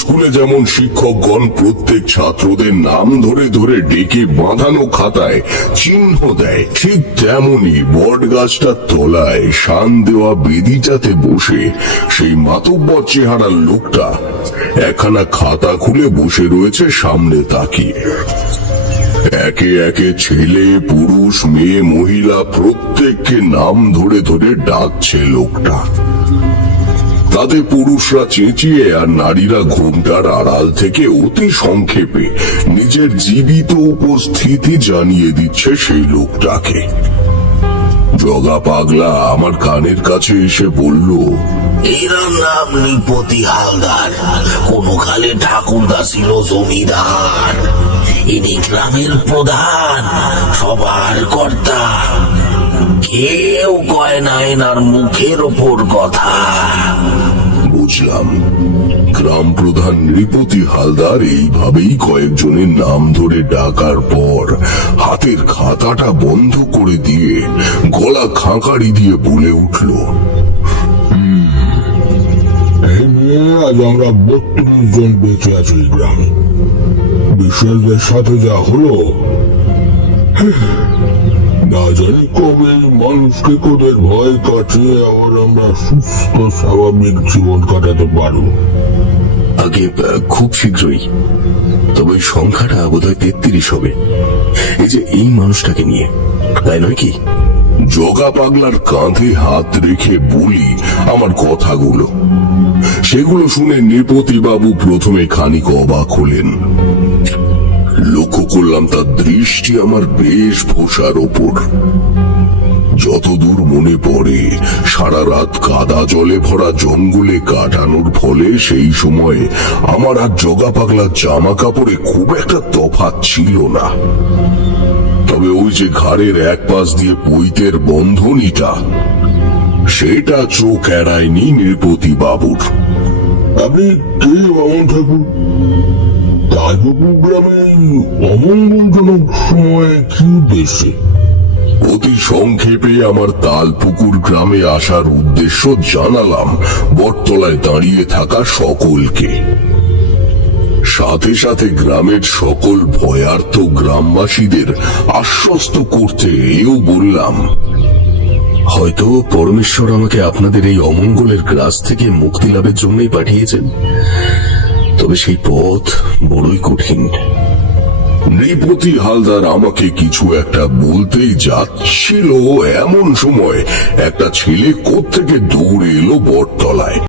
স্কুলে যেমন শিক্ষকগণ প্রত্যেক ছাত্রদের নাম ধরে ধরে ডেকে বাঁধানো খাতায় চিহ্ন দেয়, ঠিক তেমনি বট গাছটার তলায় শান দেওয়া বেদিটাতে বসে সেই মাতব্বর চেহারার লোকটা একখানা খাতা খুলে বসে রয়েছে সামনে তাকিয়ে। একে একে ছেলে, পুরুষ, মেয়ে, মহিলা প্রত্যেককে নাম ধরে ধরে ডাকছে লোকটা। তাতে পুরুষরা চেঁচিয়ে আর নারীরা ঘোমটার আড়াল থেকে অতি সংক্ষেপে নিজের জীবিত উপস্থিতি জানিয়ে দিচ্ছে সেই লোকটাকে। জগা পাগলা আমার কানের কাছে এসে বলল, এর নাম নৃপতি হালদার, কোন কালে ঠাকুরদা ছিল জমিদার। ইনি গ্রামের প্রধান, সবার কর্তা। কেউ কয় না এনার মুখের ওপর কথা। বুঝলাম, গ্রাম প্রধান নৃপতি হালদার এইভাবেই কয়েকজনের নাম ধরে ডাকার পর হাতের খাতাটা বন্ধ করে দিয়ে গলা খাঁকারি দিয়ে বলে উঠল, এই নিয়ে আজ আমরা 32 জন বেঁচে আছি এই গ্রামে। বিশ্বাসদের সাথে যা হলো, না জানি কবে মানুষকে কোদের ভয় কাটিয়ে আবার আমরা সুস্থ স্বাভাবিক জীবন কাটাতে পারবো। আগে খুব শীঘ্রই, তবে সংখ্যাটা বোধহয় 33 হবে। এই যে এই মানুষটাকে নিয়ে, তাই নয় কি? জগা পাগলার কাঁধে হাত রেখে বলি আমার কথাগুলো। সেগুলো শুনে নৃপতি বাবু প্রথমে খানিক অবাক হলেন। লক্ষ্য করলাম তার দৃষ্টি আমার বেশভূষার ওপর। যতদূর মনে পড়ে, সারা রাত কাদা জলে ভরা জঙ্গলে কাটানোর ফলে সেই সময় আমার আর জগা পাগলার জামা কাপড়ে খুব একটা তফাৎ ছিল না। তবে ওই যে ঘাড়ের এক পাশ দিয়ে পৈতের বন্ধনীটা, সেটা চোখ এড়ায়নি নৃপতি বাবুর। আপনি কে বামন ঠাকুর? তাজপুর গ্রামে অমঙ্গলজনক সময় কি দেশে? অতি সংক্ষেপে আমার তালপুকুর গ্রামে আসার উদ্দেশ্য জানালাম বটতলায় দাঁড়িয়ে থাকা সকলকে। সাথে সাথে গ্রামের সকল ভয়ার্ত গ্রামবাসীদের আশ্বস্ত করতে এও বললাম, হয়তো পরমেশ্বর আমাকে আপনাদের এই অমঙ্গলের গ্রাস থেকে মুক্তি লাভের জন্যই পাঠিয়েছেন, তবে সেই পথ বড়ই কঠিন। নৃপতি হালদার আমাকে কিছু একটা বলতেই যাচ্ছিল, এমন সময় একটা ছেলে কোত্থেকে দৌড়ে এলো বটতলায়।